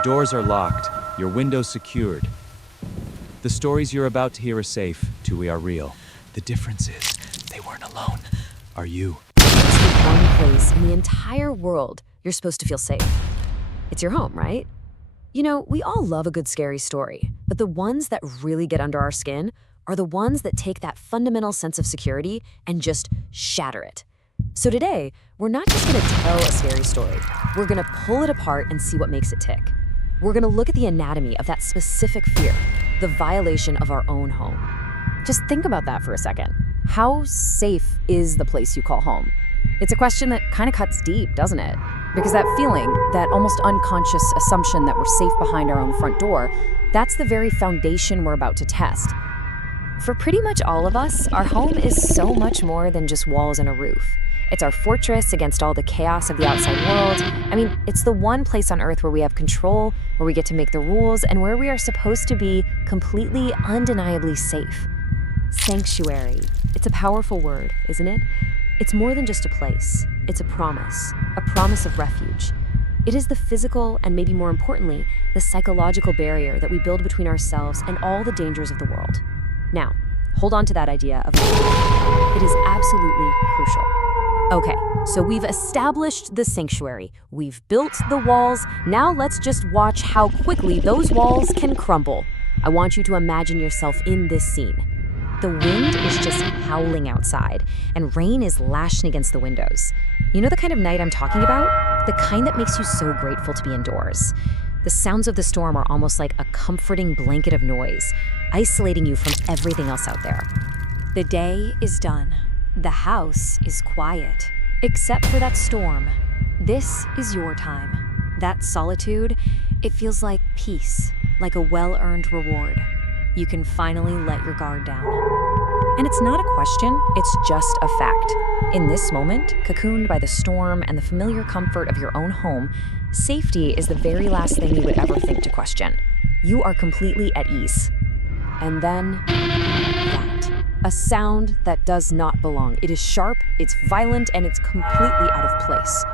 Your doors are locked, your windows secured. The stories you're about to hear are safe, we are real. The difference is, they weren't alone. Are you? It's the one place in the entire world you're supposed to feel safe. It's your home, right? You know, we all love a good scary story, but the ones that really get under our skin are the ones that take that fundamental sense of security and just shatter it. So today, we're not just gonna tell a scary story. We're gonna pull it apart and see what makes it tick. We're gonna look at the anatomy of that specific fear, the violation of our own home. Just think about that for a second. How safe is the place you call home? It's a question that kind of cuts deep, doesn't it? Because that feeling, that almost unconscious assumption that we're safe behind our own front door, that's the very foundation we're about to test. For pretty much all of us, our home is so much more than just walls and a roof. It's our fortress against all the chaos of the outside world. I mean, it's the one place on earth where we have control, where we get to make the rules, and where we are supposed to be completely, undeniably safe. Sanctuary. It's a powerful word, isn't it? It's more than just a place. It's a promise of refuge. It is the physical, and maybe more importantly, the psychological barrier that we build between ourselves and all the dangers of the world. Now, hold on to that idea of it is absolutely crucial. Okay, so we've established the sanctuary. We've built the walls. Now let's just watch how quickly those walls can crumble. I want you to imagine yourself in this scene. The wind is just howling outside, and rain is lashing against the windows. You know the kind of night I'm talking about? The kind that makes you so grateful to be indoors. The sounds of the storm are almost like a comforting blanket of noise, isolating you from everything else out there. The day is done. The house is quiet, except for that storm. This is your time. That solitude, it feels like peace, like a well-earned reward. You can finally let your guard down. And it's not a question, it's just a fact. In this moment, cocooned by the storm and the familiar comfort of your own home, safety is the very last thing you would ever think to question. You are completely at ease. And then, that. A sound that does not belong. It is sharp, it's violent, and it's completely out of place.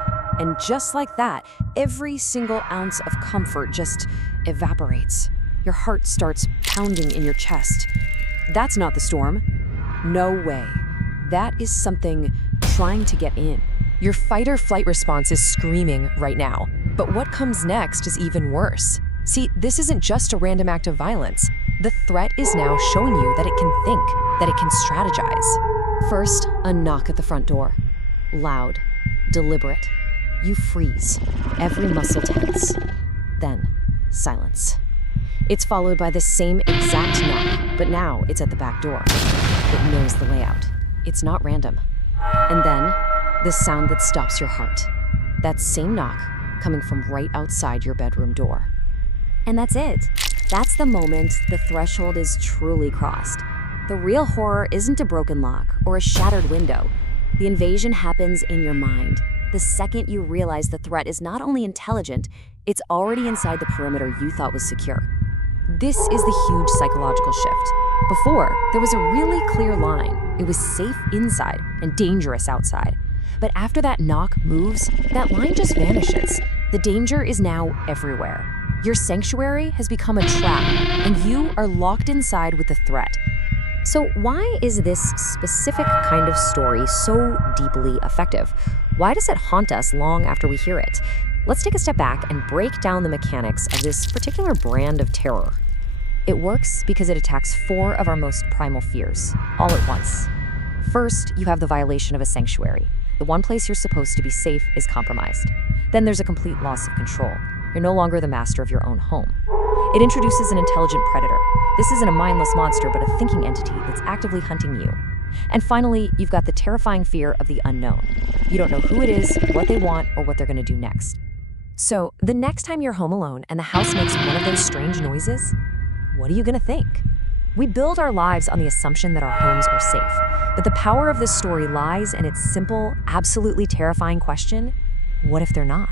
And just like that, every single ounce of comfort just evaporates. Your heart starts pounding in your chest. That's not the storm. No way. That is something trying to get in. Your fight or flight response is screaming right now. But what comes next is even worse. See, this isn't just a random act of violence. The threat is now showing you that it can think, that it can strategize. First, a knock at the front door. Loud, deliberate. You freeze, every muscle tense. Then, silence. It's followed by the same exact knock, but now it's at the back door. It knows the layout. It's not random. And then, the sound that stops your heart. That same knock coming from right outside your bedroom door. And that's it. That's the moment the threshold is truly crossed. The real horror isn't a broken lock or a shattered window. The invasion happens in your mind. The second you realize the threat is not only intelligent, it's already inside the perimeter you thought was secure. This is the huge psychological shift. Before, there was a really clear line. It was safe inside and dangerous outside. But after that knock moves, that line just vanishes. The danger is now everywhere. Your sanctuary has become a trap, and you are locked inside with the threat. So why is this specific kind of story so deeply effective? Why does it haunt us long after we hear it? Let's take a step back and break down the mechanics of this particular brand of terror. It works because it attacks 4 of our most primal fears, all at once. First, you have the violation of a sanctuary. The one place you're supposed to be safe is compromised. Then there's a complete loss of control. You're no longer the master of your own home. It introduces an intelligent predator. This isn't a mindless monster, but a thinking entity that's actively hunting you. And finally, you've got the terrifying fear of the unknown. You don't know who it is, what they want, or what they're going to do next. So, the next time you're home alone and the house makes one of those strange noises, what are you going to think? We build our lives on the assumption that our homes are safe. But the power of this story lies in its simple, absolutely terrifying question: what if they're not?